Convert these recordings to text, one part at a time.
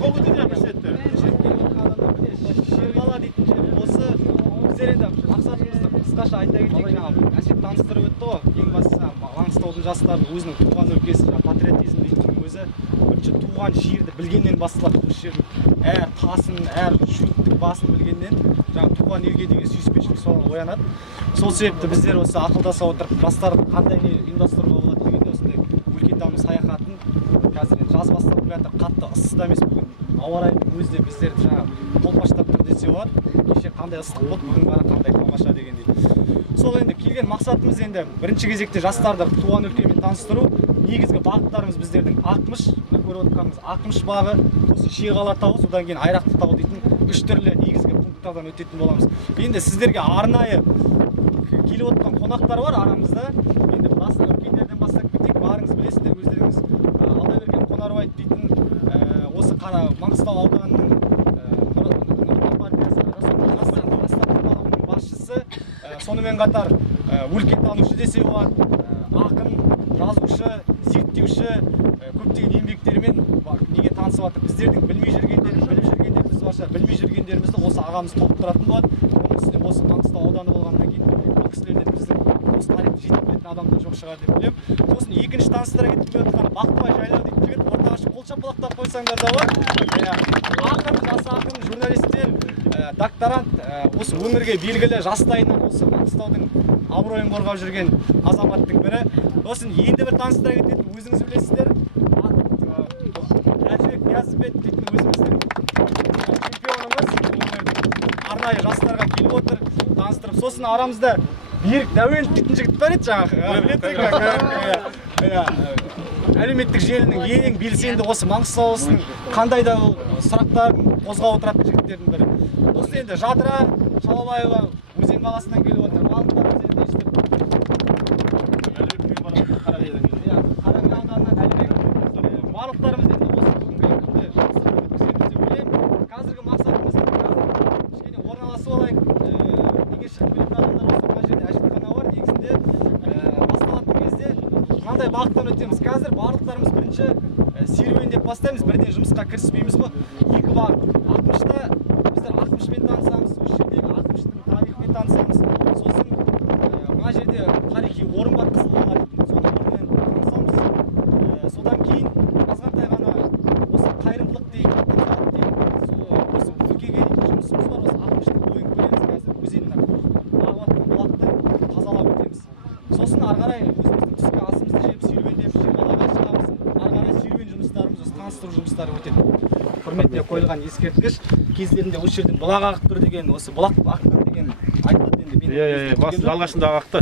қол көтеріп көрсетті. Шерғала дейтін жер. Осы біздер енді мақсатымызды қысқаша айта кетейік, жаңағы әсет таныстырып өтті ғой. Ең бастысы Маңғыстаудың жастары өзінің туған өлкесі, патриотизм дейтін өзі бірінші туған жерді білгеннен басталады. Осы жердің әр тасын, әр шөлттік басын білгеннен жаңағы туған елге деген сүйіспеншілік соған оянады. Сол себепті біздер осы ақылдаса отырып жастарды қандай не ұйымдастыруға болады дегенде осындай өлкетану саяхатын қазір жаз басталып жатыр, қатты ыстық та емес бүгін. Ауа райының өзі де біздерді жаңағы қолпаштап тұр десе болады. Кеше қандай ыстық болды, бүгін бара қандай тамаша дегендей. Сол енді келген мақсатымыз енді бірінші кезекте жастарды туған өлкемен таныстыру. Негізгі бағыттарымыз біздердің Ақмыш, көріп отырғанымыз Ақмыш бағы, осы Шеғала тауы, содан кейін Айрақты тауы дейтін үш түрлі негізгі пункттардан өтетін боламыз. Енді сіздерге арнайы келіп отырған қонақтар бар арамызда. Енді үлкендерден бастап кетейік, барыңыз білесіздер өздеріңіз. Алдаберген Қонарбаев дейтін осы Маңғыстау ауданының басшысы, сонымен қатар өлкетанушы десе болады, ақын, жазушы, зерттеуші, көптеген еңбектерімен неге танысып жатыр. Біздердің білмей жүргендеріміз, біліп жүргендеріміз барша, білмей жүргендерімізді осы ағамыз толықтыратын болады. Оның үстіне осы Маңғыстау ауданы болғаннан кейін бұл кісілерден біздің осы тарихты жетіп білетін адамдар жоқ шығар деп білемін. Сосын екінші таныстыра кетіп келе жатқан Бақтыбай Жайлау дейтін жігіт, ортаға шығып қол шапалақтап қойсаңдар да болады. Ақын, жас ақын, журналистер, докторант, осы өңірге белгілі жастайынан осы Маңғыстаудың абыройын қорғап жүрген азаматтың бірі. Сосын енді бір таныстыра кететін, өзіңіз білесіздер, Әжібек Ниязымбет дейтін өзіміздің чемпионымыз арнайы жастарға келіп отыр, таныстырып. Сосын арамызда Берік Дәуенов дейтін жігіт бар еді жаңағы. Әлеуметтік желінің ең белсенді осы Маңғыстау облысының қандай да сұрақтарын қозғап отыратын жігіттердің бірі. Осы енді Жадыра Шалабаева Өзен қаласынан келіп отыр. Балықтарымыз енді естіп. Қарамен ауданынан Әлібек. Барлықтарымыз енді осы бүгінгі күнде өткіземіз деп ойлаймын. Қазіргі мақсатымыз кішкене орналасып алайық. Неге шығып келетін адамдар осы мына жерде әжетхана бар. Негізінде басталатын кезде мынандай бағыттан өтеміз. Қазір барлықтарымыз бірінші серуен деп бастаймыз, бірден жұмысқа кіріспейміз ғой. Екі бағыт. Ақмышта біздер Ақмышпен танысамыз, осы жердегі Ақмыштың тарихымен танысамыз. Сосын мына жерде тарихи орын бар, Қызылқала дейтін, соның орнымен танысамыз. Содан кейін азғантай ғана осы қайырымдылық дейік, осы өлкеге жұмысымыз бар, осы Ақмыштың бойын көреміз қазір, өзеннің ағып жатқан бұлақты тазалап өтеміз. Сосын ары қарай өзіміздің түскі асымызды жеп серуендеп Шерғалаға шығамыз. Ары қарай серуен жұмыстарымыз, осы таныстыру жұмыстары өтеді. Құрметіне қойылған ескерткіш, кездерінде осы жерден бұлақ ағып тұр деген, осы бұлақ аққан деген айтылады енді. Басында алғашында ақты.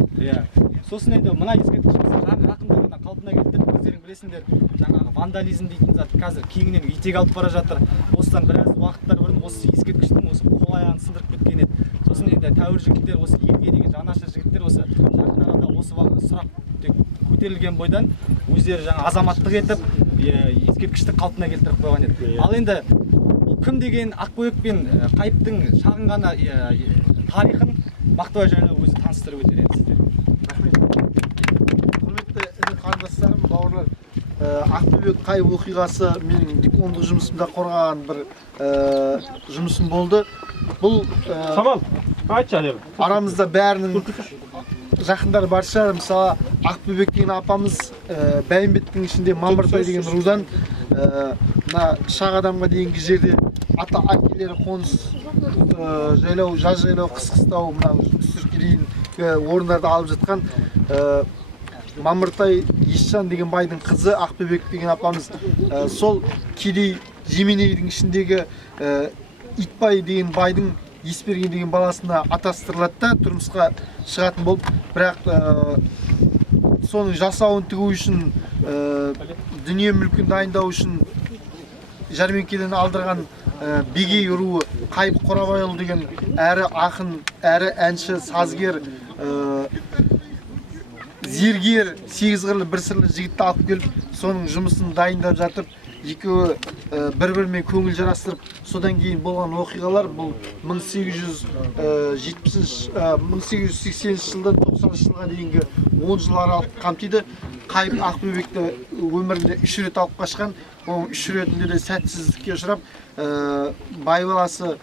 Сосын енді мына ескерткішімізді жақында ғана қалпына келтіріп, өздерің білесіңдер, жаңағы вандализм дейтін зат қазір кеңінен етек алып бара жатыр. Осыдан біраз уақыттар бұрын осы ескерткіштің осы қол аяғын сындырып кеткен еді. Сосын енді тәуір жігіттер, осы елге деген жанашыр жігіттер осы жақын арада осы сұрақ көтерілген бойдан өздері жаңа азаматтық етіп ескерткішті қалпына келтіріп қойған еді. Ал енді бұл кім деген Ақбөбек пен Қайыптың шағын ғана тарихын Бақтыбай Жайлау өзі таныстырып өтер еді сіздерге. Рахмет. Құрметті іні қарындастарым, бауырлар, Ақбөбек Қайып оқиғасы менің дипломдық жұмысымда қорғаған бір жұмысым болды. Бұл Самал, айтшы әлем. арамызда бәрінің жақындары бар шығар. Мысалы, Ақбөбек деген апамыз Бәйімбеттің ішінде Мамыртай деген рудан мына Шақ адамға дейінгі жерде ата әкелері қоныс жайлау, жаз жайлау, қыс қыстау, мына үстіртке дейін орындарды алып жатқан Мамыртай Есжан деген байдың қызы Ақбөбек деген апамыз сол Кедей Жеменейдің ішіндегі Итбай деген байдың Есперген деген баласына атастырылады да тұрмысқа шығатын болып, бірақ соның жасауын тігу үшін, дүние мүлкін дайындау үшін жәрмеңкеден алдырған Бегей руы Қайып Қорабайұлы деген әрі ақын, әрі әнші, сазгер, зергер, сегіз қырлы бір сырлы жігітті алып келіп, соның жұмысын дайындап жатып, екеуі бір-бірімен көңіл жарастырып, содан кейін болған оқиғалар бұл 1880 жылдан 90 жылға дейінгі 10 жыл аралық қамтиды. Қайып Ақбөбекті өмірінде 3 рет алып қашқан, оның 3 ретінде де сәтсіздікке ұшырап, бай баласы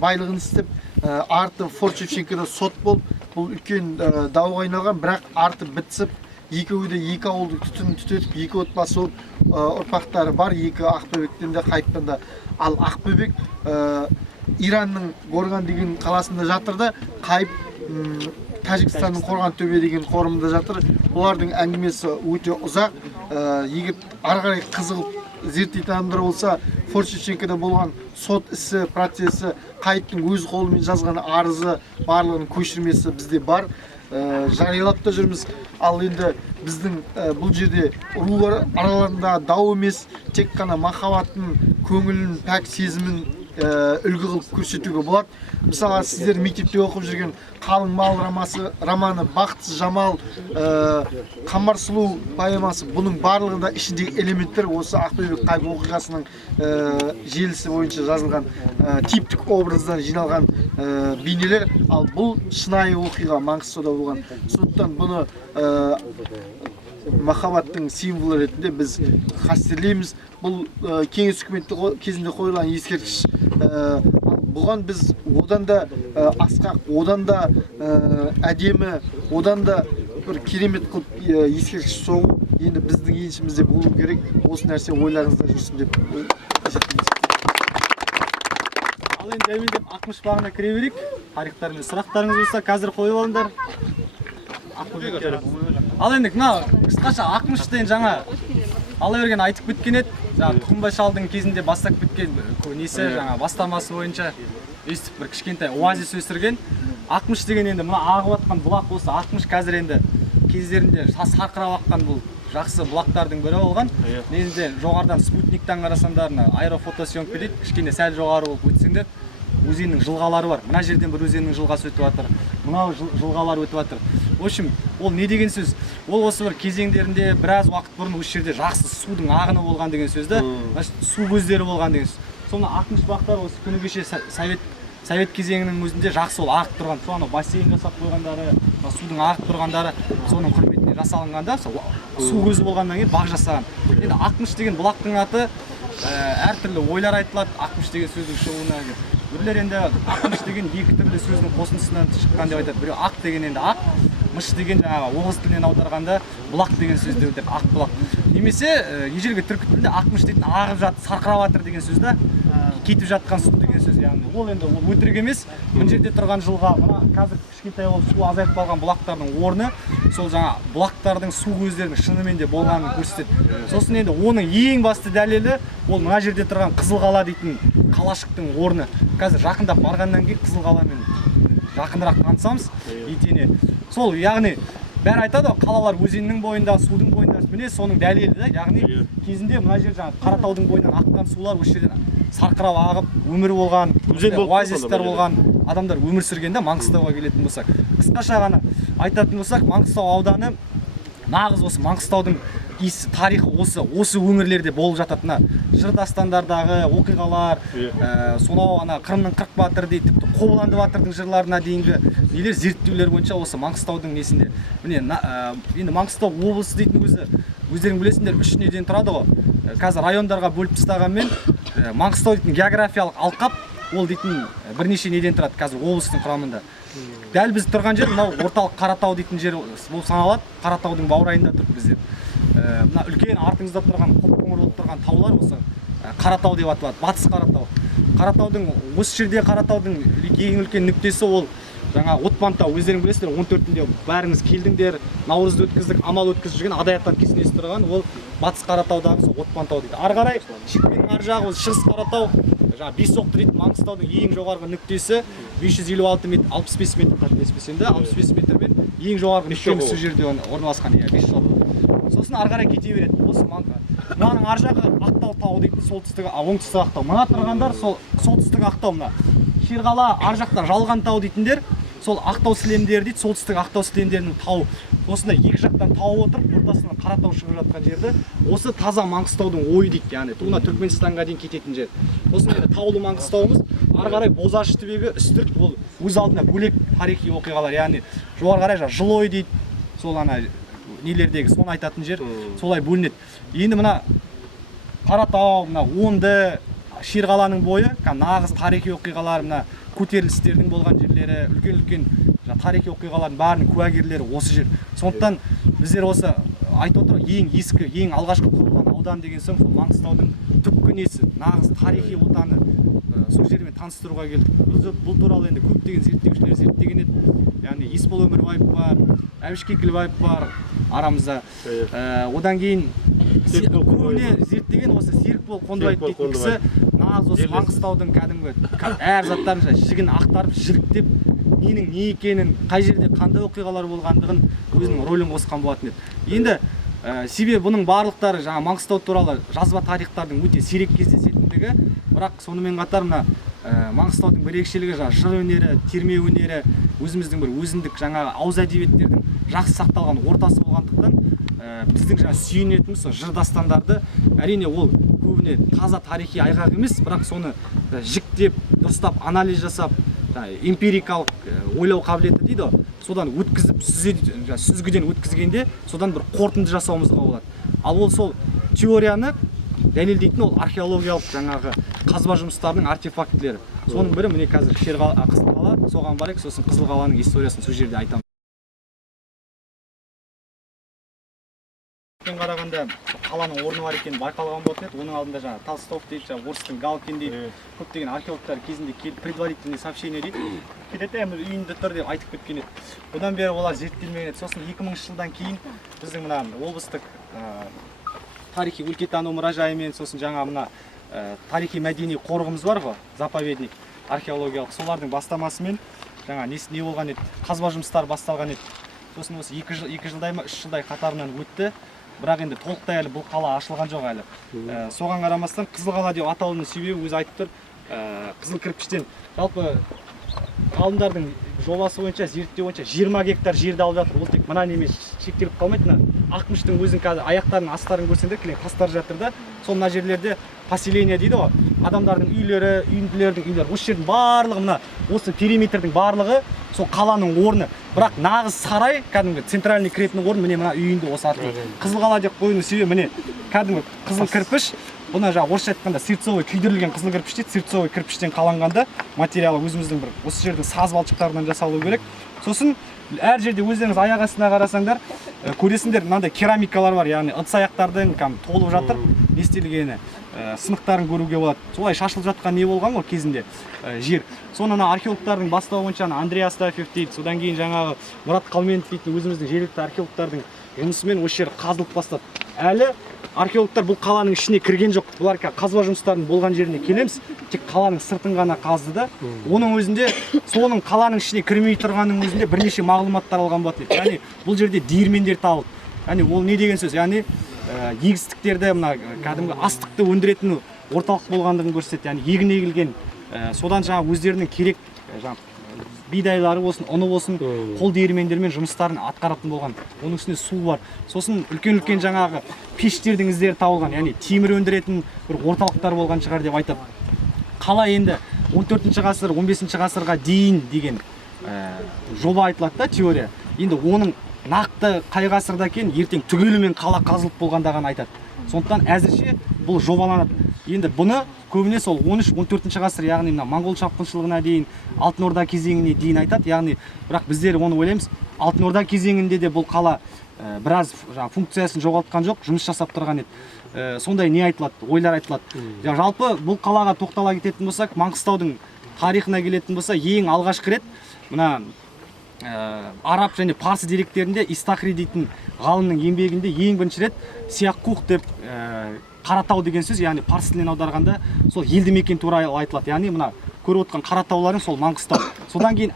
байлығын істеп, арты Форт Шевченкода сот болып, бұл үлкен дауға айналған, бірақ арты бітсіп, екеуі де екі ауылды түтін түтетіп, екі отбасы болып ұрпақтары бар, екі Ақбөбектен де Қайыптан да. Ал Ақбөбек Иранның Горган деген қаласында жатырды, Қайып Тәжікстанның Қорған-төбе деген қорымында жатыр. Бұлардың әңгімесі өте ұзақ. Егер ары қарай қызығып зерттейтін адамдар болса, Форт Шевченкода болған сот ісі, процесі, Қайыптың өз қолымен жазған арызы, барлығының көшірмесі бізде бар. Жариялап та жүрміз. Ал енді біздің бұл жерде рулар араларында дау емес, тек қана махаббаттың, көңілін, пәк сезімін үлгі қылып көрсетуге болады. Мысалы, сіздер мектепте оқып жүрген Қалың мал романы, Бақытсыз жамал, Қамбар сұлу поэмасы, бұның барлығында ішіндегі элементтер осы Ақбөбек Қайып оқиғасының желісі бойынша жазылған типтік образдан жиналған бейнелер. Ал бұл шынайы оқиға Маңғыстауда болған. Сондықтан бұны махаббаттың символы ретінде біз қастерлейміз. Бұл кеңес үкіметі кезінде қойылған ескерткіш. Бұған біз одан да асқақ, одан да әдемі, одан да бір керемет қылып ескерткіш соғу енді біздің еншімізде болу керек. Осы нәрсе ойларыңызда жүрсін деп есептейміз. Ал енді дәмелдеп Ақмыш бағына кіре берейік. Тарихтар мен сұрақтарыңыз болса, қазір қойып алыңдар. Ал енді қысқаша Ақмыш деген жаңа Алаверген айтып кеткен еді. Тұқымбай шалдың кезінде бастап кеткен несі, бастамасы бойынша өстіп бір кішкентай оазис өсірген. Ақмыш деген енді мына ағып атқан бұлақ осы Ақмыш қазір енді кездерінде сарқырап аққан бұл жақсы бұлақтардың бірі болған. Негізінде жоғарыдан спутниктен қарасаңдар, аэрофотосъемка дейді, кішкене сәл жоғары болып өтсеңдер, өзеннің жылғалары бар. Мына жерден бір өзеннің жылғасы өтіп жатыр. Мынау жылғалар өтіп жатыр. В общем, ол не деген сөз? Ол осы бір кезеңдерінде біраз уақыт бұрын осы жерде жақсы судың ағыны болған деген сөзді, су көздері болған деген сөз. Соны Ақмыш бақтар осы күні кеше Совет кезеңінің өзінде жақсы ол ағып тұрған. Соны бассейн жасап қойғандары, судың ағып тұрғандары соның құрметіне жасалынғанда, су көзі болғаннан кейін бақ жасаған. Енді Ақмыш деген бұлақтың аты әртүрлі ойлар айтылады Ақмыш деген сөздің шығуына. Бірлер енді Ақмыш деген екі түрлі сөздің қосындысынан шыққан деп айтады. Біреу ақ деген енді ақ, мыш деген жаңағы оғыз тілінен аударғанда бұлақ деген сөзді өтеді, ақ бұлақ. Немесе ежелгі түркі тілінде Ақмыш дейтін ағып жатыр, сарқырап жатыр деген сөзді, кетіп жатқан су деген сөз. Яғни ол енді өтірік емес. Мына жерде тұрған жылға, мына қазір кішкентай болып су азайып қалған бұлақтардың орны сол жаңа бұлақтардың су көздерінің шынымен де болғанын көрсетеді. Сосын енді оның ең басты дәлелі ол мына жерде тұрған Қызылқала дейтін қалашықтың орны. Қазір жақындап барғаннан кейін Қызылқаламен жақынырақ танысамыз етене. Сол яғни бәрі айтады, қалалар өзеннің бойында, судың бойында. Міне соның дәлелі да, яғни кезінде мына жер жаңа Қаратаудың бойынан аққан сулар осы жерден сарқырап ағып, өмір болған, оазистер болған адамдар өмір сүргенде Маңғыстауға келетін болсақ. Қысқаша ғана айтатын болсақ, Маңғыстау ауданы нағыз осы Маңғыстаудың тарихы осы өңірлерде болып жататына жыр дастандардағы оқиғалар, сонау Қырымның 40 батыры дейді, тіпті Қобыланды батырдың жырларына дейінгі нелер зерттеулер бойынша осы Маңғыстаудың несінде. Міне енді Маңғыстау облысы дейтін өздерің білесіңдер 3 неден тұрады ғой. Қазір райондарға бөліп тастағанмен Маңғыстау дейтін географиялық алқап ол дейтін бірнеше неден тұрады қазір облыстың құрамында. Дәл біз тұрған жер мынау орталық Қаратау дейтін жер болып саналады. Қаратаудың баурайында тұрып біздер. Мына үлкен артыңызда тұрған қоңыр болып тұрған таулар осы Қаратау деп аталады, Батыс Қаратау. Қаратаудың осы жерде Қаратаудың ең үлкен нүктесі ол жаңа Отпан тау. Өздерің білесіздер, 14-інде бәріңіз келдіңдер, Наурызды өткіздік, амал өткізіп жүрген Адаяттан кесінесі тұрған ол Батыс Қаратаудағы сол Отпан тау дейді. Ары қарай шетпенің ар жағы Шығыс Қаратау, жаңа Бейсоқты дейді, Маңғыстаудың ең жоғарғы нүктесі 556 метр, 65 метр қателеспесем де, 65 метрмен ең жоғарғы нүктесі сол жерде орналасқан, иә, Бейсоқты. Сосын ары қарай кете береді. Осы мынаның ар жағы Ақтау тауы дейді, оңтүстік Ақтау. Мына тұрғандар сол солтүстік Ақтау, мына Шерғала ар жақтан Жалған тау дейтіндер, сол Ақтау сілемдері дейді, солтүстік Ақтау сілемдерінің тауы. Осында екі жақтан тауы отырып, ортасынан Қаратау шығып жатқан жерді осы таза Маңғыстаудың ойы дейді, яғни туына Түркменстанға дейін кететін жер. Осында енді таулы Маңғыстауымыз, ары қарай Бозаш түбегі, Үстірт, бұл өз алдына бөлек тарихи оқиғалар, яғни жоғары қарай Жылой дейді, сол нелердегі соны айтатын жер солай бөлінеді. Енді мына Қаратау, мына Онды, Шерқаланың бойы нағыз тарихи оқиғалар, мына көтерілістердің болған жерлері, үлкен тарихи оқиғалардың бәрінің куәгерлері осы жер. Сондықтан біздер осы айтып отыр, ең ескі, ең алғашқы құрылған аудан деген соң сол Маңғыстаудың түпкі несі, нағыз тарихи отаны сол жермен таныстыруға келдік. Бұл туралы енді көптеген зерттеушілер зерттеген еді. Яғни Есбол Өмірбаев бар, Әбіш Кекілбаев бар арамызда. Одан кейін көбіне зерттеген осы Серікбол Қондыбаев дейтін кісі нағыз осы Маңғыстаудың кәдімгі әр заттарын жігін ақтарып, жіліктеп, ненің не екенін, қай жерде қандай оқиғалар болғандығын өзінің рөлін қосқан болатын еді. Енді себебі бұның барлықтары жаңа Маңғыстау туралы жазба тарихтардың өте сирек кездесетіндігі, бірақ сонымен қатар мына Маңғыстаудың бір ерекшелігі жаңа жыр өнері, терме өнері, өзіміздің бір өзіндік жаңа ауыз әдебиеттердің жақсы сақталған ортасы болғандықтан біздің жаңа сүйенетіміз жыр дастандарды әрине ол көбіне таза тарихи айғақ емес, бірақ соны жіктеп, дұрыстап анализ жасап, эмпирикалық ойлау қабілеті дейді, содан өткізіп, сүзгіден өткізгенде содан бір қорытынды жасауымызға болады. Ал ол сол теорияны дәлелдейтін ол археологиялық жаңағы қазба жұмыстарының артефактілері. Соның бірі міне қазір Қызылқала, соған барайық, сосын Қызылқаланың историясын сол жерде айтамын. Қарағанда қаланың орны бар екенін байқалған болатын еді. Оның алдында жаңа Толстов дейді, орыстың Галкин дейді, көптеген археологтар кезінде келіп предварительный сообщение дейді. Кететеміз үйінде тұр деп айтып кеткен еді. Одан бері олар зерттелмеген еді. Сосын 2000 жылдан кейін біздің мына облыстық тарихи өлкетану мұражайымен, сосын жаңа мына тарихи мәдени қорығымыз бар ғой, заповедник археологиялық, солардың бастамасымен жаңа не болған еді, қазба жұмыстары басталған еді. Сосын осы 2 жылдай ма 3 жылдай қатарынан өтті. Бірақ енді толықтай әлі бұл қала ашылған жоқ әлі. Соған қарамастан Қызылқала деп аталуының себебі өзі айтып тұр, қызыл кірпіштен жалпы ғалымдардың жобасы бойынша, зерттеу бойынша 20 гектар жерді алып жатыр. Ол тек мына немен шектеліп қалмайды. Мына Ақмыштың өзінің қазір аяқтарының астарын көрсеңдер, кілең тастар жатыр да, сол мына жерлерде поселение дейді ғой. Адамдардың үйлері, үйінділердің үйлері. Осы жердің барлығы мына осы периметрдің барлығы сол қаланың орны. Бірақ нағыз сарай, кәдімгі центральный кіретін орын міне мына үйінді осы арқылы. Қызылқала деп қоюының себебі міне кәдімгі қызыл кірпіш. Бұны жаңа орысша айтқанда сырцовый күйдірілген қызыл кірпіш дейді. Сырцовый кірпіштен қаланғанда материалы өзіміздің бір осы жердің саз балшықтарынан жасалуы керек. Сосын әр жерде өздеріңіз аяқ астына қарасаңдар, көресіңдер мынандай керамикалар бар, яғни ыдыс аяқтардың толып жатыр, не істелгені, сынықтарын көруге болады. Солай шашылып жатқан не болған ғой кезінде жер. Соны археологтардың бастауы бойынша Андрей Астафьев дейді, содан кейін жаңағы Мұрат Қалменов дейтін өзіміздің жергілікті археологтардың жұмысымен осы жер қазылып бастады. Әлі археологтар бұл қаланың ішіне кірген жоқ. Бұлар қазба жұмыстарының болған жеріне келеміз, тек қаланың сыртын ғана қазды да. Оның өзінде соның қаланың ішіне кірмей тұрғанның өзінде бірнеше мағлұматтар алған болатын. Яғни бұл жерде диірмендер табылды. Яғни ол не деген сөз? Яғни егістіктерді, мына кәдімгі астықты өндіретін орталық болғандығын көрсетеді. Яғни егін егілген, содан жаңа өздерінің керек бидайлары болсын, ұны болсын, қол диірмендермен жұмыстарын атқаратын болған. Оның үстіне су бар. Сосын үлкен жаңағы пештердің іздері табылған, яғни темір өндіретін бір орталықтар болған шығар деп айтады. Қала енді 14 ғасыр, 15 ғасырға дейін деген жоба айтылады да, теория. Енді оның нақты қай ғасырда екен ертең түгелімен қала қазылып болғандығын айтады. Сондықтан әзірше бұл жобаланады. Енді бұны көбіне сол 13-14 ғасыр, яғни мына моңғол шапқыншылығына дейін, Алтын Орда кезеңіне дейін айтады. Яғни бірақ біздер оны ойлаймыз, Алтын Орда кезеңінде де бұл қала біраз функциясын жоғалтқан жоқ, жұмыс жасап тұрған еді. Сондай не айтылады, ойлар айтылады. Жалпы бұл қалаға тоқтала кететін болсақ, Маңғыстаудың тарихына келетін болса, ең алғашқы рет мына араб және парсы деректерінде Истахри дейтін ғалымның еңбегінде ең бірінші рет Сияққуқ деп Қаратау деген сөз, яғни парсы тілінен аударғанда сол елді мекен туралы айтылады. Яғни мына көріп отқан Қаратауларың сол Маңғыстау. Содан кейін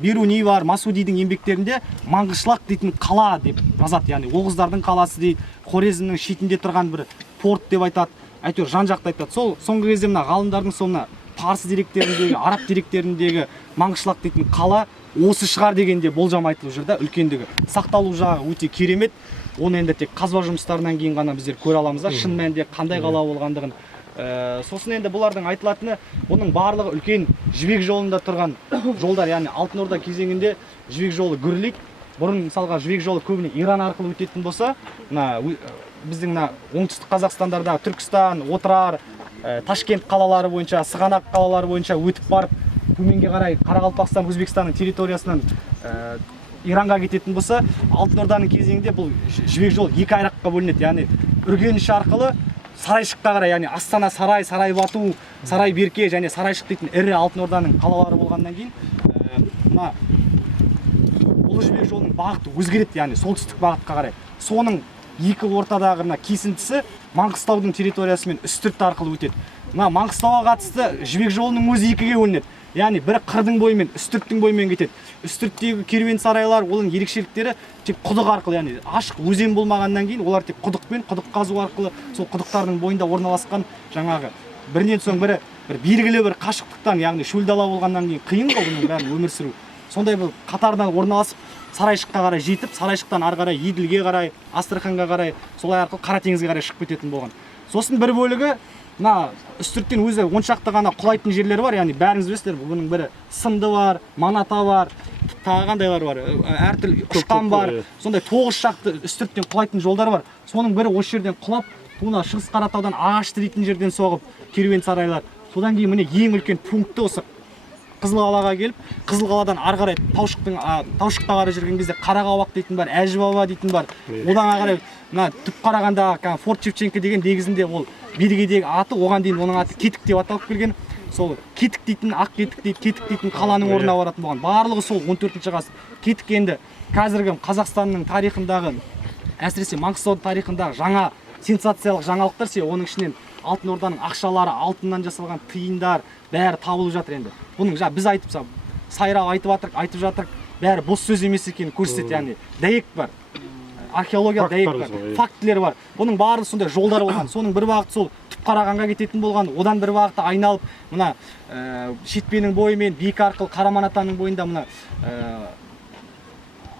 Бируни бар, Масудидің еңбектерінде Маңғышлақ дейтін қала деп жазады. Яғни оғыздардың қаласы дейді, Хорезмнің шетінде тұрған бір порт деп айтады. Әйтеуір жан-жақты айтады. Сол соңғы кезде мына ғалымдардың соңына парсы деректеріндегі, араб деректеріндегі Маңғышлақ дейтін қала осы шығар дегенде болжам айтылып жүр да, үлкендігі. Сақталу жағы өте керемет. Оны енді тек қазба жұмыстарынан кейін ғана біздер көре аламыз да, шын мәнінде қандай қала болғандығын. Сосын енді бұлардың айтылатыны, бұның барлығы үлкен жібек жолында тұрған жолдар, яғни Алтын Орда кезеңінде жібек жолы гүрілейді. бұрын мысалға жібек жолы көбіне Иран арқылы өтетін болса, біздің оңтүстік Қазақстандарда Түркістан, Отырар, Ташкент қалалары бойынша, Сығанақ қалалары бойынша өтіп барып, төменге қарай Қарақалпақстан, Өзбекстанның территориясынан Иранға кететін болса, Алтын Орданың кезеңінде бұл жібек жол екі айраққа бөлінеді. Яғни Үргеніш арқылы Сарайшыққа қарай, яғни Астана, Сарай, Сарайбату, Сарайберке және Сарайшық дейтін ірі Алтын Орданың қалалары болғаннан кейін, Ұлы жібек жолының бағыты өзгереді, яғни солтүстік бағытқа қарай. Соның екі ортадағы кесіндісі Маңғыстаудың территориясымен Үстірт арқылы өтеді. Маңғыстауға қатысты жібек жолының өзі екіге бөлінеді. Яғни бірі қырдың бойымен, Үстірттің бойымен кетеді. Үстірттегі керуен сарайлар, оның ерекшеліктері тек құдық арқылы, яғни ашық өзен болмағаннан кейін, олар тек құдықпен, құдық қазу арқылы, сол құдықтардың бойында орналасқан жаңағы бірінен соң бірі бір белгілі бір қашықтықтан, яғни шөл дала болғаннан кейін қиын ғой бұның бәрін өмір сүру. Сондай бір қатардан орналасып, Сарайшыққа қарай жетіп, Сарайшықтан ары қарай Еділге қарай, Астраханьға қарай, солай арқылы Қара теңізге қарай шығып кететін болған. Сосын бір бөлігі Үстірттен өзі оншақты ғана құлайтын жерлері бар, яғни бәріңіз білесіздер, бұның бірі Сынды бар, Маната бар, тағы қандайлар бар, әртүрлі Ұштан бар, сондай 9 шақты Үстірттен құлайтын жолдар бар. Соның бірі осы жерден құлап, туна Шығыс Қаратаудан Ағашты дейтін жерден соғып, керуен сарайлар. Содан кейін міне ең үлкен пункті осы Қызылқалаға келіп, Қызылқаладан ары қарай Таушыққа қарай жүрген кезде Қарақабақ дейтін бар, Әжібаба дейтін бар. Одан ары қарай түп қарағандағы Форт Шевченко деген негізінде ол бергедегі аты, оған дейін оның аты Кетік деп аталып келген. Сол Кетік дейтін, Ақ Кетік дейді, Кетік дейтін қаланың орнына баратын болған. Барлығы сол 14-ші ғасыр. Кетік енді қазіргі Қазақстанның тарихындағы, әсіресе Маңғыстау тарихындағы жаңа сенсациялық жаңалықтар, оның ішінен Алтын Орданың ақшалары, алтыннан жасалған тиындар бәрі табылып жатыр енді. Бұның біз айтып сайрап айтып жатырық, бәрі бос сөз емес екенін көрсетеді, яғни дәйек бар. Археологиялық дәйек бар, фактілер бар. Бұның барлығы сондай жолдар болған. Соның бір бағыты сол Түпқарағанға кететін болған, одан бір бағыты айналып, мына Шетпенің бойымен Бейік арқылы Қараман-Атаның бойында мына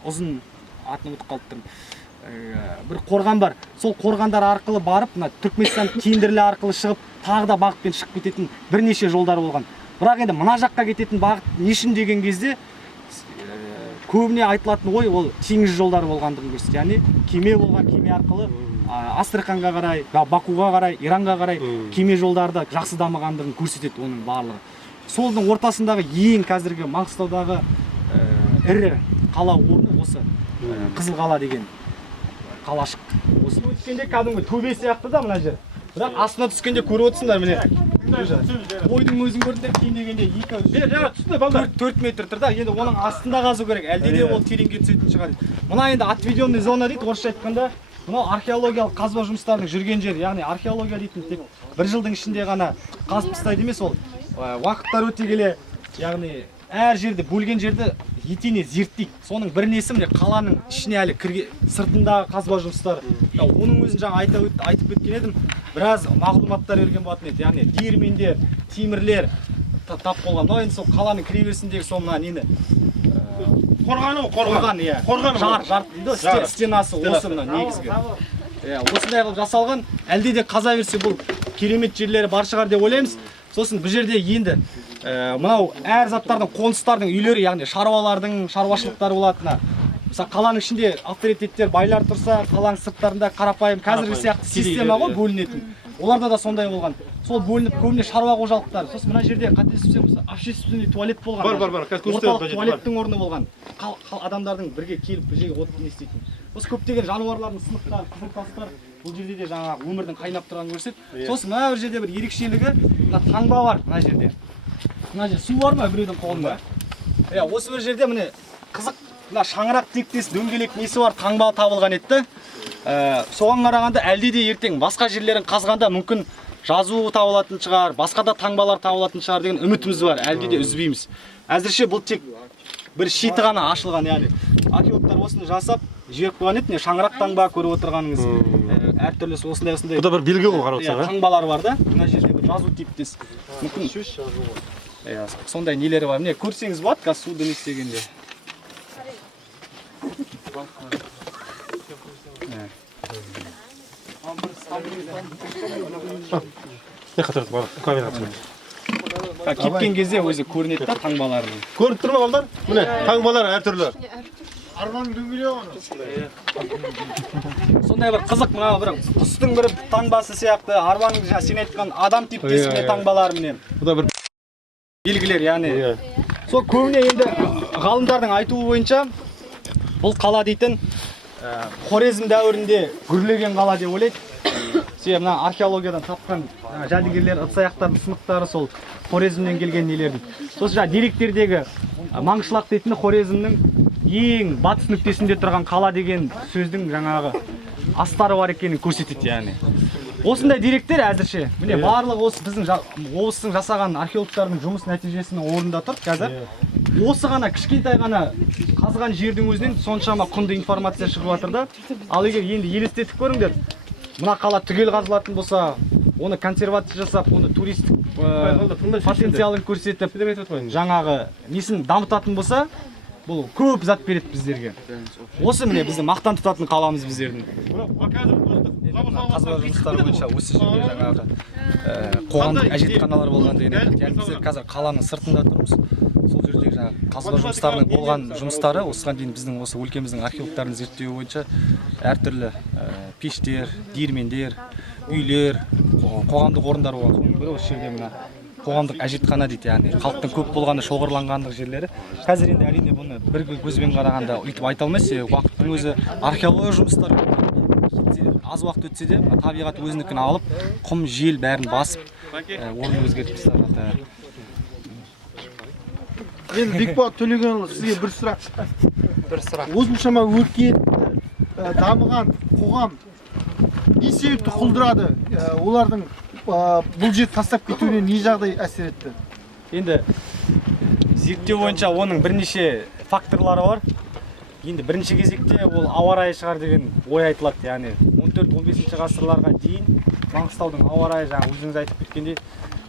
ұзын атын ұмытып қалып тұрмын. Бір қорған бар. Сол қорғандар арқылы барып, Түркменстан Кендірлі арқылы шығып, тағы да бағытпен шығып кететін бірнеше жолдар болған. Бірақ енді мына жаққа кететін бағыт не үшін деген кезде көбіне айтылатын ой, ол теңіз жолдары болғандығын көрсетеді. Яғни кеме болған, кеме арқылы Астраханьға қарай, Бакуға қарай, Иранға қарай кеме жолдарды жақсы дамығандығын көрсетеді оның барлығы. Солдың ортасындағы ең қазіргі Маңғыстаудағы ірі қала орны осы Қызылқала деген қалашық. Осы өткенде кәдімгі төбе сияқты да мына жер. Бірақ астына түскенде көріп отырсыңдар міне. Ойдың өзін көрдіңдер, кейін дегенде 4 метр тұр да, енді оның астында қазу керек, әлде де ол тереңге түсетін шығар. Мына енді отведенный зона дейді, орысша айтқанда, мынау археологиялық қазба жұмыстарының жүрген жер, яғни археология дейтін тек бір жылдың ішінде ғана қазып тастайды емес, ол уақыттар өте келе, яғни әр жерді бөлген жерді етене зерттейді. Соның бір несі міне қаланың ішіне әлі сыртындағы қазба жұмыстары. Оның өзін жаңа айтып кеткен едім, біраз мағлұматтар берген болатын еді. Яғни диірмендер, темірлер тап болған. Мынау енді сол қаланың кіреберісіндегі сол мына нені қорған, иә. Жарт дейді, стенасы осы мына негізгі. Осындай қылып жасалған, әлде де қаза берсе бұл керемет жерлері бар шығар деп ойлаймыз. Сосын бұл жерде енді мынау әр заттардың, қоныстардың үйлері, яғни шаруалардың шаруашылықтары болатына. Мысалы қаланың ішінде авторитеттер, байлар тұрса, қаланың сырттарында қарапайым қазіргі сияқты система ғой бөлінетін. Оларда да сондай болған. Сол бөлініп көбіне шаруа қожалықтары. Сосын мына жерде қателеспесем общественный туалет болған. Бар. Орталық туалеттің орны болған. Адамдардың бірге келіп бір жерге отырып не істейтін. Осы көптеген жануарлардың сынықтары, қызылтастар бұл жерде де жаңағы өмірдің қайнап тұрғанын көрсетеді. Сосын мына бір жерде бір ерекшелігі, мына таңба бар мына жерде. Мына жерде су бар ма біреудің қолында? Осы бір жерде міне қызық, мына шаңырақ тектес дөңгелек несі бар, таңба табылған еді. Соған қарағанда әлде де ертең басқа жерлерін қазғанда мүмкін жазу табылатын шығар, басқа да таңбалар табылатын шығар деген үмітіміз бар, әлде де үзбейміз. Әзірше бұл тек бір шеті ғана ашылған, яғни археологтар осыны жасап жіберіп қойған еді. Шаңырақ таңба көріп отырғаныңыз әртүрлі осындай. Бұл да бір белгі ғой қарап отырсақ. Таңбалар бар да, мына жерде бір жазу типтес. Мүмкін сондай нелері бар. Міне көрсеңіз болады, қазір суды не істегенде. Кеткен кезде өзі көрінеді да таңбаларының. Көрініп тұр ма балдар? Міне таңбалар әртүрлі. арбаның дөңгелегі аны. Сондай бір қызық мына бір құстың бір таңбасы сияқты, арбаның жаңа сен айтқан адам типтесіне таңбалары міне. Bu da bir Белгілер, яғни. Сол көбіне енді ғалымдардың айтуы бойынша бұл қала дейтін Хорезм дәуірінде гүрлеген қала деп ойлайды. Себебі мына археологиядан тапқан жәдігерлер, ыдыс-аяқтардың сынықтары сол Хорезмнен келген нелер дейді. Сосын жаңа деректердегі Маңғышлақ дейтін Хорезмнің ең батыс нүктесінде тұрған қала деген сөздің жаңағы астары бар екенін көрсетеді, яғни. Осындай деректер әзірше міне барлығы осы біздің облыстың жасаған археологтардың жұмыс нәтижесінің орнында тұр қазір. Осы ғана кішкентай ғана қазған жердің өзінен соншама құнды информация шығып жатыр да. Ал егер енді елестетіп көріңдер, мына қала түгел қазылатын болса, оны консервация жасап, оны туристік потенциалын көрсетіп, жаңағы несін дамытатын болса, бұл көп зат береді біздерге. Осы міне біздің мақтан тұтатын қаламыз біздердің. Қазба жұмыстары бойынша осы жерде жаңағы қоғамдық әжетханалар болған деген айтады. Яғни біздер қазір қаланың сыртында тұрмыз. Сол жердегі жаңағы қазба жұмыстарының болған жұмыстары осыған дейін біздің осы өлкеміздің археологтарының зерттеуі бойынша әртүрлі пештер, диірмендер, үйлер, қоғамдық орындар болған. Соның бірі осы жерде мына қоғамдық әжетхана дейді, яғни халықтың көп болғаны шоғырланғандық жерлері. Қазір енді әрине бұны бір көзбен қарағанда өйтіп айта алмайсыз. Уақыттың өзі археология жұмыстары аз уақыт өтсе де табиғат өзінікін алып, құм, жел бәрін басып, орнын өзгертіп тастаған. Енді Бекболат Төлегенұлы, сізге бір сұрақ. Осыншама өркениетті дамыған қоғам не себепті құлдырады? Олардың бұл жер тастап кетуіне не жағдай әсер етті? Енді зерттеу бойынша оның бірнеше факторлары бар. Енді бірінші кезекте ол ауа райы шығар деген ой айтылады. Яғни 14-15 ғасырларға дейін Маңғыстаудың ауа райы жаңа өзіңіз айтып кеткендей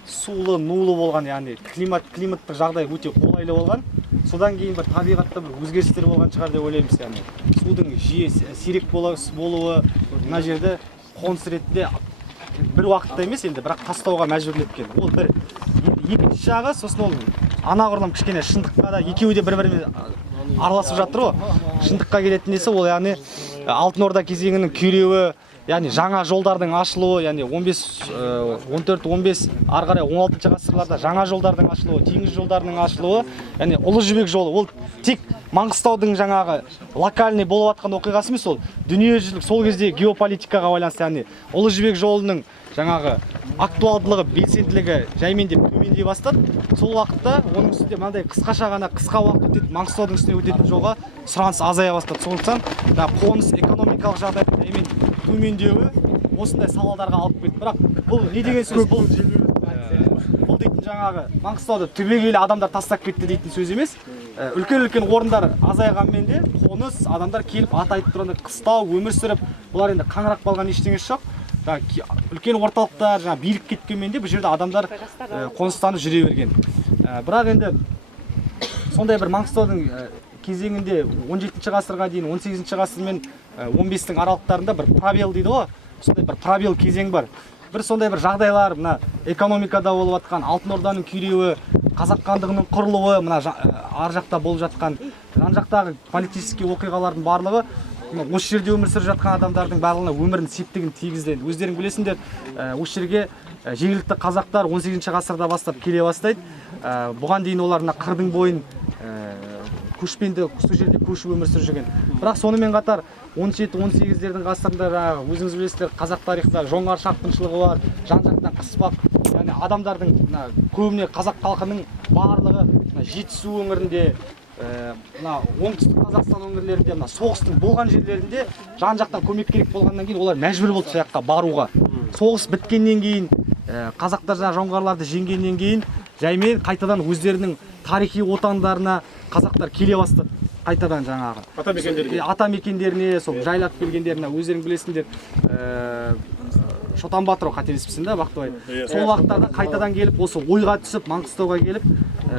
сулы, нулы болған, яғни климаттық жағдай өте қолайлы болған. Содан кейін бір табиғатта бір өзгерістер болған шығар деп ойлаймыз. Яғни судың жиі сирек болуы мына жерде қоныс ретінде бір уақытта емес, енді бірақ тастауға мәжбүрлеткен. Ол бір. Екінші жағы, сосын ол анағұрлым кішкене шындыққа да екеуі де бір-бірімен араласып жатыр ғой. Шындыққа келетін несі ол, яғни Алтын Орда кезеңінің күйреуі, яғни жаңа жолдардың ашылуы, яғни 14-15 ары қарай 16 ғасырларда жаңа жолдардың ашылуы, теңіз жолдарының ашылуы, яғни Ұлы Жібек жолы. Ол тек Маңғыстаудың жаңағы локальный болып жатқан оқиғасы емес, ол дүниежүзілік сол кезде геополитикаға байланысты, яғни Ұлы Жібек жолының жаңағы актуалдылығы, белсенділігі жаймендеп төмендей бастады. Сол уақытта оның үстінде мынандай қысқа уақыт өтеді, Маңғыстаудың үстіне өтетін жолға сұраныс азая бастады. Сондықтан қоныс экономикалық жағдайдың жаймен төмендеуі осындай салаларға алып кетті. Бірақ бұл не деген сөз? Бұл дейтін жаңағы Маңғыстауды түбегейлі адамдар тастап кетті дейтін сөз емес. Үлкен орындар азайғанмен де қоныс адамдар келіп атайтып тұрғанда қыстау өмір сүріп, бұлар енді қаңырап қалған ештеңесі жоқ. Үлкен орталықтар жаңа билік кеткенмен де бұл жерде адамдар қоныстанып жүре берген. Бірақ енді сондай бір Маңғыстаудың кезеңінде 17 ғасырға дейін 18 ғасыр мен 15-тің аралықтарында бір пробел дейді ғой. Сондай бір пробел кезең бар. Бір сондай бір жағдайлар, мына экономикада болып жатқан Алтын Орданың күйреуі, қазақ хандығының құрылуы, мына ар жақта болып жатқан жан-жақтағы политический оқиғалардың барлығы осы жерде өмір сүріп жатқан адамдардың барлығына өмірінің септігін тигізді. Өздерің білесіңдер, осы жерге жергілікті қазақтар 18 ғасырда бастап келе бастайды. Бұған дейін олар қырдың бойын көшпенді сол жерде көшіп өмір сүріп жүрген. Бірақ сонымен қатар 17-18-дердің ғасырында өзіңіз білесіздер, қазақ тарихында жоңғар шапқыншылығы бар, жан-жақтан қыспақ, яғни адамдардың көбіне қазақ халқының барлығы Жетісу өңірінде, оңтүстік Қазақстан өңірлерінде, соғыстың болған жерлерінде жан-жақтан көмек керек болғаннан кейін олар мәжбүр болды сол жаққа баруға. Соғыс біткеннен кейін, қазақтар жоңғарларды жеңгеннен кейін жаймен қайтадан өздерінің тарихи отандарына қазақтар келе бастады. Қайтадан жаңағы ата мекендеріне, сол жайлап келгендеріне, өздерің білесіңдер, Шотан Батыр қателеспесем да, Бақтыбай. Сол уақыттарда қайтадан келіп, осы ойға түсіп, Маңғыстауға келіп,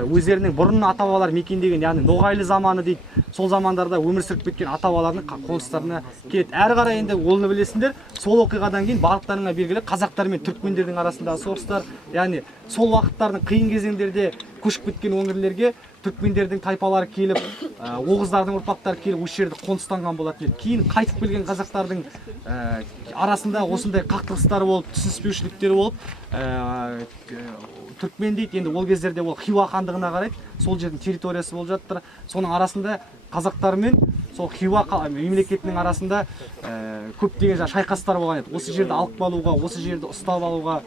өздерінің бұрын ата-бабалар мекендеген, яғни ноғайлы заманы дейді, сол замандарда өмір сүріп кеткен ата-бабаларының қоныстарына келеді. Әрі қарай енді оны білесіңдер, сол оқиғадан кейін барлықтарыңа белгілі қазақтар мен түрікмендердің арасындағы соғыстар, яғни сол уақыттардың қиын кезеңдерде көшіп кеткен өңірлерге түркмендердің тайпалары келіп, оғыздардың ұрпақтары келіп осы жерде қоныстанған болатын еді. Кейін қайтып келген қазақтардың арасында осындай қақтығыстар болып, түсініспеушіліктер болып, түркмен дейді, енді ол кездерде ол Хиуа хандығына қарайды, сол жердің территориясы болып жатыр. Соның арасында қазақтар мен сол Хиуа мемлекетінің арасында көптеген шайқастар болған еді. Осы жерді алып қалуға, осы жерді ұстап алуға,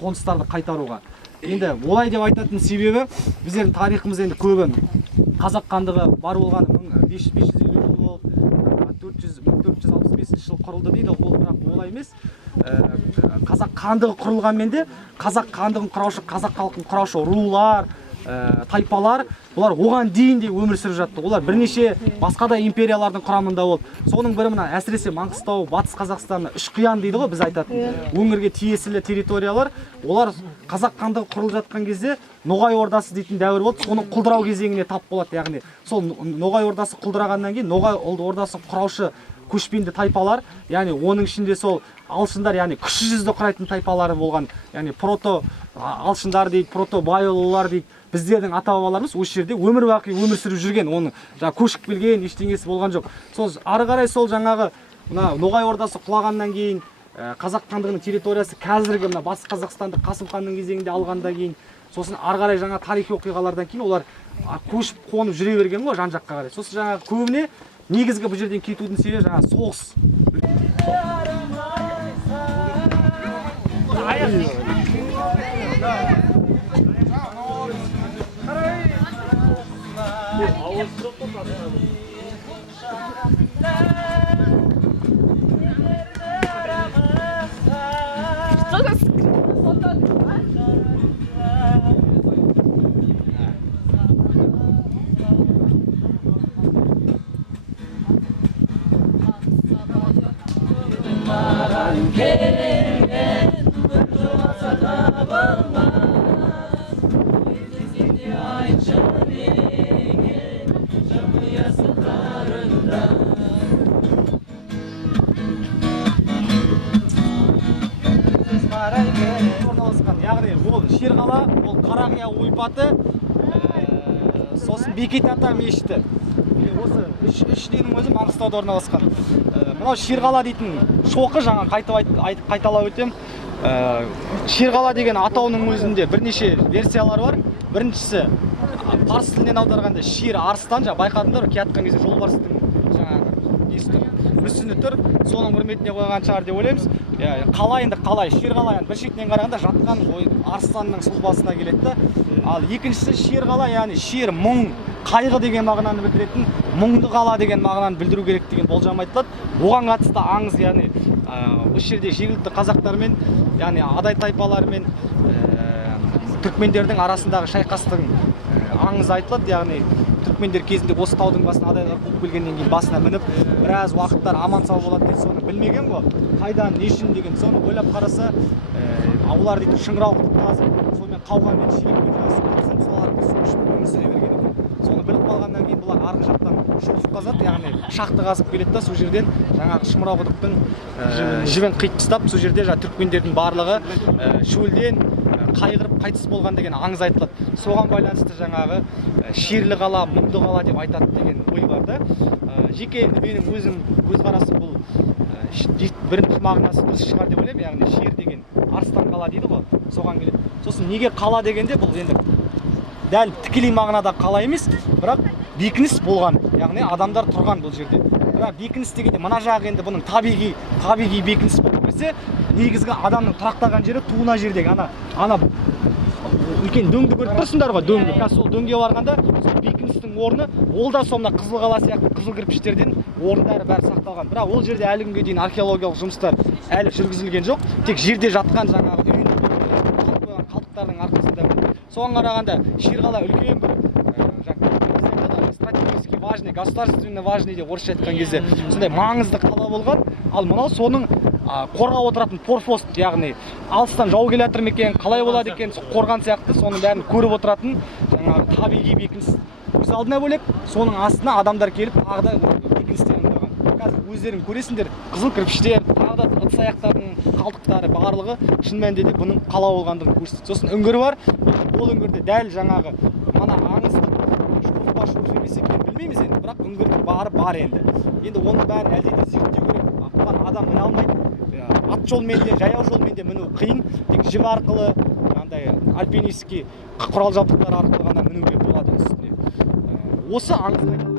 қоныстарды қайтаруға. Енді олай деп айтатын себебі біздердің тарихымыз енді көбі қазақ хандығы бар болған 1550 жыл болып 1465 жыл құрылды дейді. Ол бірақ олай емес. Қазақ хандығы құрылғанмен де қазақ хандығын құраушы, қазақ халқын құраушы рулар, тайпалар, олар оған дейін де өмір сүріп жатты. Олар бірнеше басқа да империялардың құрамында болды. Соның бірі мына әсіресе Маңғыстау, Батыс Қазақстан, Үшқиян дейді ғой біз айтатын. Өңірге тиесілі территориялар, олар қазақ хандығы құрылып жатқан кезде Ноғай ордасы дейтін дәуір болды. Соның құлдырау кезеңіне тап болады. Яғни сол Ноғай ордасы құлдырағаннан кейін Ноғай ордасын құраушы көшпенді тайпалар, яғни оның ішінде сол алшындар, яғни кіші жүзді құрайтын тайпалары болған, яғни прото алшындар дейді, прото байұлылар дейді. Біздердің ата-бабаларымыз осы жерде өмір бақи өмір сүріп жүрген, оның көшіп келген ештеңесі болған жоқ. Сол ары қарай сол жаңағы мына Ноғай ордасы құлағаннан кейін қазақ хандығының территориясы қазіргі мына Батыс Қазақстанды Қасым ханның кезеңінде алғаннан кейін, сосын ары қарай жаңа тарихи оқиғалардан кейін олар көшіп қонып жүре берген ғой жан-жаққа қарай. Сосын жаңағы көбіне негізгі бұл жерден кетудің себебі жаңа соғыс. Яғни ол Шерқала, ол Қарақия ойпаты, сосын Бекет ата мешіті. Осы үш денің өзі Маңғыстауда орналасқан. Мынау Шерқала дейтін шоқы, жаңа қайталап өтем. Шерқала деген атауының өзінде бірнеше версиялар бар. Біріншісі парсы тілінен аударғанда шер арыстан, жаңа байқадыңдар, келатқан кезде жолбарыстың жаңағы несі тұр, мүсіні тұр, соның құрметіне қойған шығар деп ойлаймыз. Қала енді қалай, Шерқала бір шетінен қарағанда жатқан арыстанның сұлбасына келеді. Ал екіншісі Шерқала, яғни шер мұң, қайғы деген мағынаны білдіретін, мұңды қала деген мағынаны білдіру керек деген болжам айтылады. Оған қатысты аңыз, яғни осы жерде жергілікті қазақтармен, яғни адай тайпаларымен түркмендердің арасындағы шайқастың аңыз айтылады. Яғни түркмендер кезінде осы таудың басына адайлар қуып келгеннен кейін басына мініп біраз уақыттар аман сау болады дейді. Соны білмеген ғой, қайдан не үшін деген. Соны ойлап қараса, олар дейді шыңырауқұдық қазып, сонымен қауғамен шиекпен жасып, солар су ішіп өмір сүре берген екен. Соны біліп қалғаннан кейін бұлар арғы жақтан шұлық қазады, яғни шақты қазып келеді да, сол жерден жаңағы шыңырауқұдықтың жібін қиып тастап, сол жерде түркмендердің барлығы шөлден қайғырып қайтыс болған деген аңыз айтылады. Соған байланысты жаңағы шерлі қала, мұңды қала деп айтады деген ой бар да. Жеке енді менің өзім көзқарасым бұл бірінші мағынасы дұрыс шығар деп ойлаймын. Яғни шер деген арыстан қала дейді ғой, соған келеді. Сосын неге қала дегенде бұл енді дәл тікелей мағынада қала емес, бірақ бекініс болған, яғни адамдар тұрған бұл жерде. Бірақ бекініс дегенде мына жағы енді бұның табиғи бекініс болып келсе, негізгі адамның тұрақтаған жері туына жердегі ана үлкен дөңді көріп тұрсыңдар ғой, дөңді. Сол дөңге барғанда сол бекіністің орны, ол да сонда қызыл қала сияқты қызыл кірпіштерден орындары бәрі сақталған. Бірақ ол жерде әлі күнге дейін археологиялық жұмыстар әлі жүргізілген жоқ. Тек жерде жатқан жаңағы қалдықтардың арқасында. Соған қарағанда Шерқала үлкен бір стратегически важный, государственно важный деп орысша айтқан кезде сондай маңызды қала болған. Ал мынау соның қорғап отыратын форпост, яғни алыстан жау келе жатыр ма екен, қалай болады екен, қорған сияқты соның бәрін көріп отыратын жаңағы табиғи бекініс. Өз алдына бөлек, соның астына адамдар келіп тағы да бекіністер қойған. Қазір өздерің көресіңдер, қызыл кірпіштер, тағы да ыдыс аяқтардың қалдықтары барлығы шын мәнінде де бұның қала болғандығын көрсетеді. Сосын үңгірі бар, ол үңгірде дәл жаңағы мана аңыздық шурф па шурф емес екенін білмейміз енді, бірақ үңгірдің бар енді. Енді оның бәрін әлде де зерттеу керек. Бұған адам міне алмайды. Ат жолмен де, жаяу жолмен де міну қиын. Тек жіп арқылы, андай альпинистский құрал жабдықтар арқылы ғана мінуге болады үстіне. Осы аңызға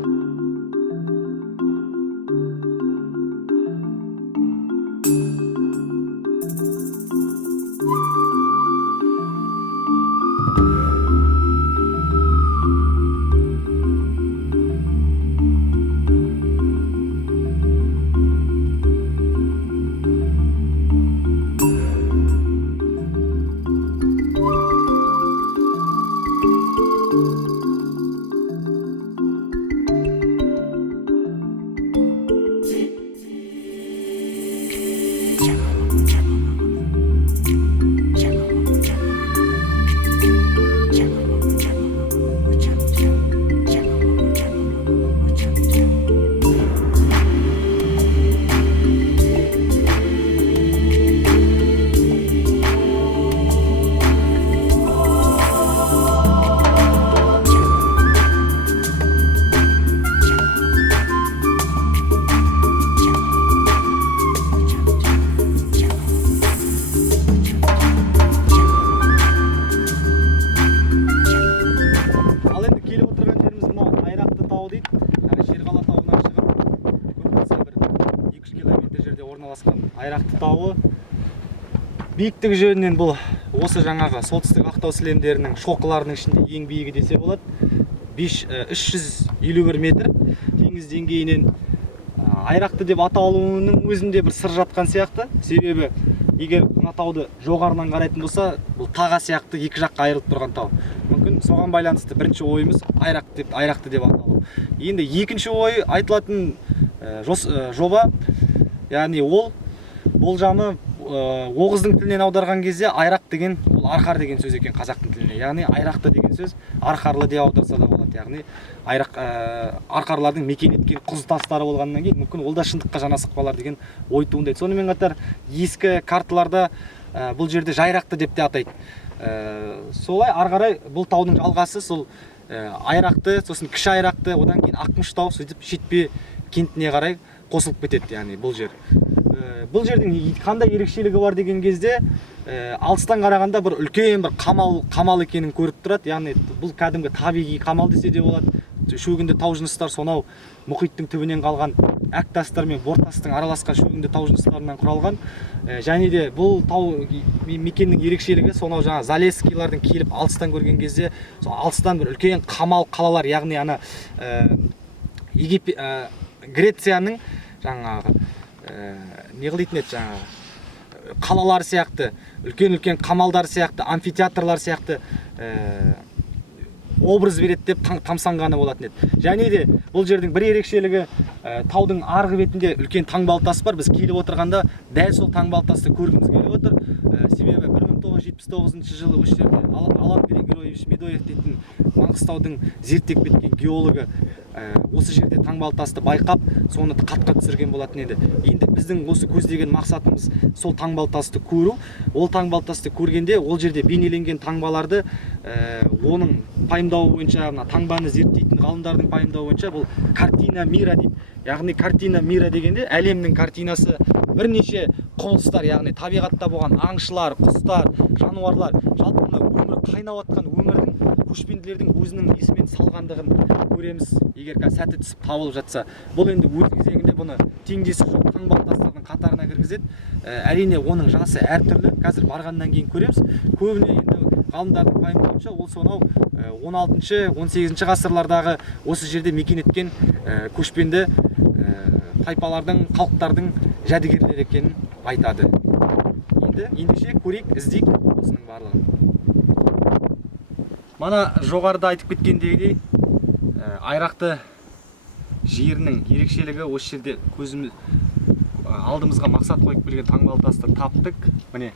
Айрақты тауы биіктігі жөнінен бұл осы жаңағы солтүстік Ақтау сілемдерінің шоқыларының ішінде ең биігі десе болады. 351 метр теңіз деңгейінен Айрақты деп аталуының өзінде бір сыр жатқан сияқты. Себебі егер мына тауды жоғарынан қарайтын болса, бұл таға сияқты екі жаққа айырылып тұрған тау. Мүмкін соған байланысты бірінші ойымыз Айрақты деп аталу. Енді екінші ой айтылатын жоба, яғни ол болжамы Оғыздың тілінен аударған кезде Айрақ деген ол арқар деген сөз екен қазақтың тіліне. Яғни Айрақты деген сөз арқарлы деп аударса да болады. Яғни арқарлардың мекен еткен құз тастары болғаннан кейін мүмкін ол да шындыққа жанасып қалар деген ой туындайды. Сонымен қатар ескі карталарда бұл жерде Жайрақты деп те атайды. Солай ары қарай бұл таудың жалғасы сол Айрақты, сосын Кіші Айрақты, одан кейін Ақмыш тау сөйтіп Шетпе кентіне қарай қосылып кетеді. Яғни бұл жер. Бұл жердің қандай ерекшелігі бар деген кезде алыстан қарағанда бір үлкен бір қамал екенін көріп тұрады. Яғни бұл кәдімгі табиғи қамал десе де болады. Шөгінді тау жыныстар сонау мұхиттың түбінен қалған әк тастар мен бортастың араласқан шөгінді тау жыныстарынан құралған. Және де бұл тау мекеннің ерекшелігі сонау жаңа Залесскийлардың келіп алыстан көрген кезде алыстан бір үлкен қамал қалалар, яғни ана Грецияның жаңағы не қылатын еді жаңағы қалалар сияқты, үлкен қамалдар сияқты, амфитеатрлар сияқты образ береді деп тамсанғаны болатын еді. Және де бұл жердің бір ерекшелігі таудың арғы бетінде үлкен таңбалтас бар. Біз келіп отырғанда дәл сол таңбалтасты көргіміз келіп отыр. Себебі 1979 жылы осы жерде Алан Григорьевич Медоев дейтін Маңғыстаудың зерттеп кеткен геологы осы жерде таңбалтасты байқап, соны қатқа түсірген болатын еді. Енді біздің осы көздеген мақсатымыз сол таңбалтасты көру. Ол таңбалтасты көргенде ол жерде бейнеленген таңбаларды оның пайымдауы бойынша, таңбаны зерттейтін ғалымдардың пайымдауы бойынша бұл картина мира дейді. Яғни картина мира дегенде әлемнің картинасы бірнеше құбылыстар, яғни табиғатта болған аңшылар, құстар, жануарлар, жалпы мына өмір қайнап жатқан өмірдің көшпенділердің өзінің есімен салғандығын көреміз. Егер сәті түсіп табылып жатса, бұл енді өз кезегінде бұны теңдесі жоқ таңбалтастардың қатарына кіргізеді. Әрине оның жасы әртүрлі. Қазір барғаннан кейін көреміз. Көбіне енді ғалымдардың пайымдауынша ол сонау 16-18 ғасырлардағы осы жерде мекен еткен көшпенді тайпалардың, халықтардың жәдігерлері екенін айтады. Ендеше көрейік, іздейік осының барлығын. Мана жоғарыда айтып кеткендегідей, Айрақты жерінің ерекшелігі осы жерде көзіміз алдымызға мақсат қойып келген таңбалтасты таптық. Міне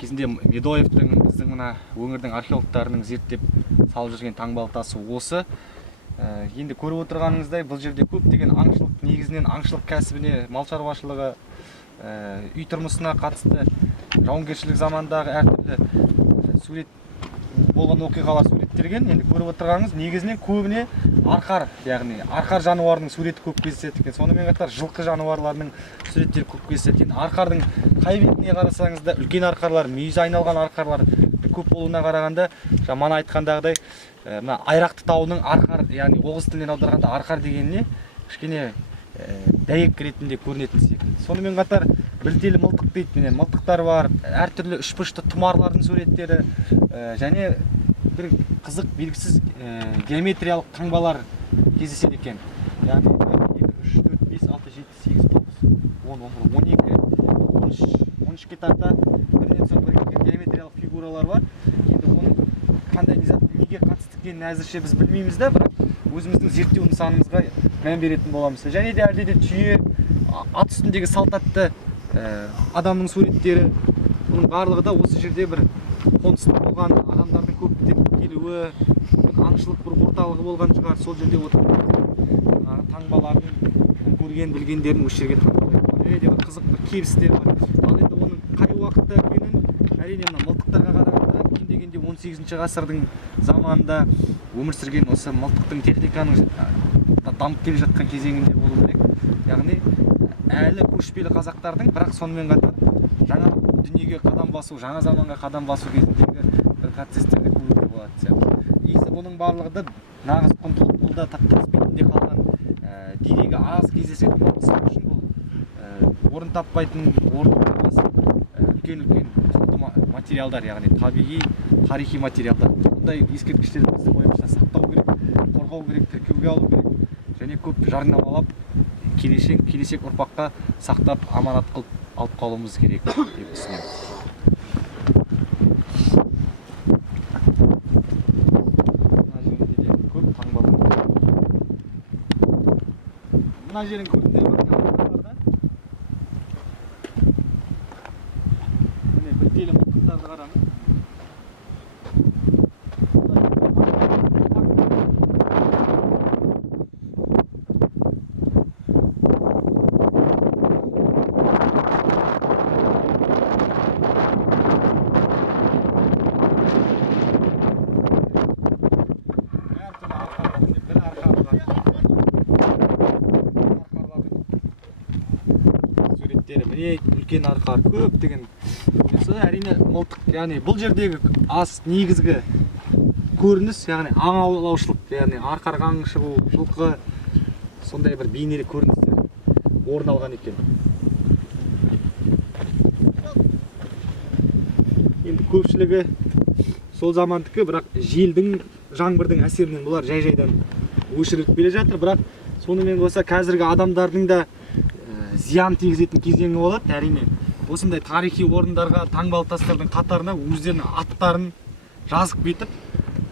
кезінде Медоевтің, біздің мына өңірдің археологтарының зерттеп салып жүрген таңбалтасы осы. Енді көріп отырғаныңыздай бұл жерде көптеген аңшылық, негізінен аңшылық кәсібіне, мал шаруашылығы, үй тұрмысына қатысты жауынгершілік замандағы әртүрлі сурет болған оқиғалар суреттелген. Енді көріп отырғаныңыз негізінен көбіне арқар, яғни арқар жануарының суреті көп кездеседі екен. Сонымен қатар жылқы жануарларының суреттері көп кездеседі екен. Арқардың қай бетіне қарасаңыз да үлкен арқарлар, мүйізі айналған арқарлар көп болуына қарағанда, мана айтқандағыдай, мына Айрақты тауының арқар, яғни оғыз тілінен аударғанда арқар дегеніне кішкене дәйек ретінде көрінетін секілді. Сонымен қатар білтелі мылтық дейді, мылтықтар бар, әртүрлі үшбұрышты тұмарлардың суреттері, және бір қызық белгісіз геометриялық таңбалар кездеседі екен. Яғни 1, 2, 3, 4, 5, 6, 7, 8, 9, 10, 11, 12, 13-ке тарта бірінен соң бірге геометриялық фигуралар бар. Енді оның қандай неге қатысты екенін әзірше біз білмейміз да, бірақ өзіміздің зерттеу нысанымызға мән беретін боламыз. Және де әлде де түйе, ат үстіндегі салт атты адамның суреттері, бұның барлығы да осы жерде бір қоныстық болған адамдардың көптеп келуі, аңшылық бір орталығы болған шығар. Сол жерде отырып таңбаларын көрген білгендерін осы жерге таңбалайды. Және де бір қызық бір кебістер бар. Ал енді оның қай уақытта екенін әрине мына мылтықтарға қарағанда кем дегенде 18 ғасырдың заманында өмір сүрген осы мылтықтың техниканың дамып келе жатқан кезеңінде болу керек. Яғни әлі көшпелі қазақтардың, бірақ сонымен қатар жаңа дүниеге қадам басу, жаңа заманға қадам басу кезіндегі бір процестерді көруге болады сияқты. Есі бұның барлығы да нағыз құндылық, бұл да тас бетінде қалған дерегі аз кездесетін маңғыстау үшін бұл орын таппайтын, орын болмас үлкен материалдар, яғни табиғи, тарихи материалдар. Бұндай ескерткіштерді біздің ойымызша сақтау керек, қорғау керек, тіркеуге алу керек, және көп жарнамалап келешек ұрпаққа сақтап аманат қылып алып қалуымыз керек деп түсінемін. Мына жерінде де көп таңбалар. Мына жерін көрдіңдер ме? Міне білтелі мылтықтарды қараңыз. Міне үлкен арқар көп деген. Әрине мылтық, яғни бұл жердегі негізгі көрініс, яғни аң аулаушылық, яғни арқарға аң шығу, жылқы, сондай бір бейнелі көріністер орын алған екен. Енді көпшілігі сол замандікі, бірақ желдің, жаңбырдың әсерінен бұлар жай-жайдан өшіріліп келе жатыр, бірақ сонымен қоса қазіргі адамдардың да зиян тигізетін кезеңі болады. Әрине осындай тарихи орындарға, таңбалы тастардың қатарына өздерінің аттарын жазып кетіп,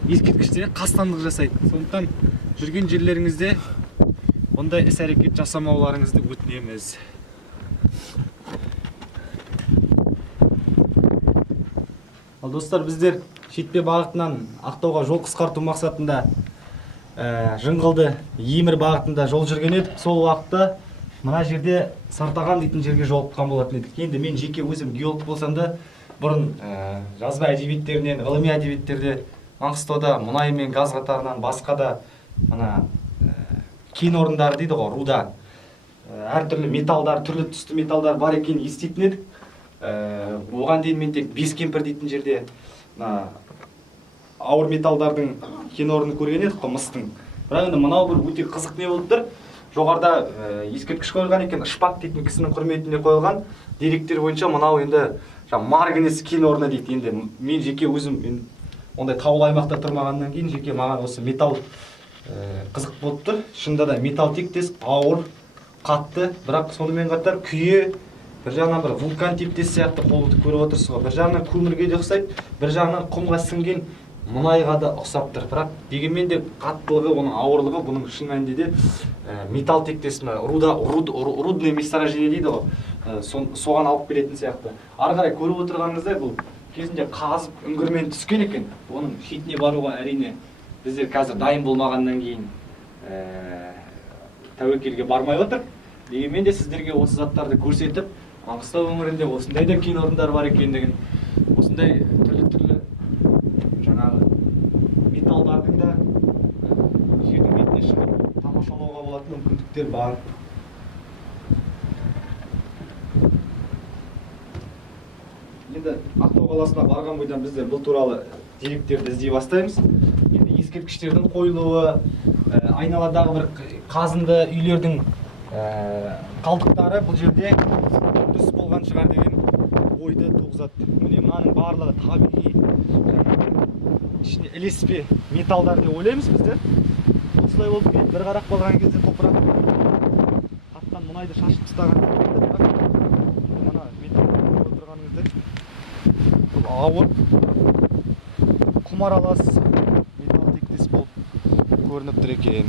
ескерткіштерге қастандық жасайды. Сондықтан жүрген жерлеріңізде ондай іс-әрекет жасамауларыңызды өтінеміз. Ал достар, біздер Шетпе бағытынан Ақтауға жол қысқарту мақсатында Жыңғылды Емір бағытында жол жүрген едік. Сол уақытта мына жерде Сартаған дейтін жерге жолыққан болатын едік. Енді мен жеке өзім геолог болсам да, бұрын жазба әдебиеттерінен, ғылыми әдебиеттерде Маңғыстауда мұнай мен газ қатарынан басқа да мына кен орындары дейді ғой, руда әртүрлі металдар, түрлі түсті металдар бар екенін еститін едік. Оған дейін мен тек Бескемпір дейтін жерде ауыр металдардың кен орнын көрген едік қой, мыстың. Бірақ енді мынау бір өте қызық не болып тұр. Жоғарда ескерткіш қойылған екен, Шпак дейтін кісінің құрметіне қойылған. Деректер бойынша мынау енді Марганец кен орны дейді. Енді мен жеке өзім ондай таулы аймақта тұрмағаннан кейін жеке маған осы металл қызық болып тұр. Шынында да металл тектес, ауыр, қатты, бірақ сонымен қатар күйе, бір жағынан бір вулкан типтес сияқты қолды көріп отырсыз ғой. Бір жағынан көмірге де ұқсайды, бір жағынан құмға сіңген мұнайға да ұқсап тұр. Бірақ дегенмен де қаттылығы, оның ауырлығы, бұның шын мәнінде де металл тектес, рудный месторождение дейді ғой, соған алып келетін сияқты. Ары қарай көріп отырғаныңыздай бұл кезінде қазып үңгірмен түскен екен. Оның шетіне баруға әрине біздер қазір дайын болмағаннан кейін тәуекелге бармай отыр. Дегенмен де сіздерге осы заттарды көрсетіп, Маңғыстау өңірінде осындай да кен орындары бар екендігін, осындай түрлі жаңағы мүмкіндіктер бар. Енді Ақтау қаласына барған бойдан біздер бұл туралы деректерді іздей бастаймыз. Енді ескерткіштердің қойылуы, айналадағы бір қазынды үйлердің қалдықтары бұл жерде дұрыс болған шығар деген ойды туғызады. Міне мынаның барлығы табиғи, ішінде ілеспе металдар деп ойлаймыз біздер. Осылай болып келеді. Bir қарап қалған кезде топырақ аттан мұнайды шашып тастаған секілді, бірақ мына металды көріп отырғаныңыздай бұл ауыр, құм аралас металл тектес болып көрініп тұр екен.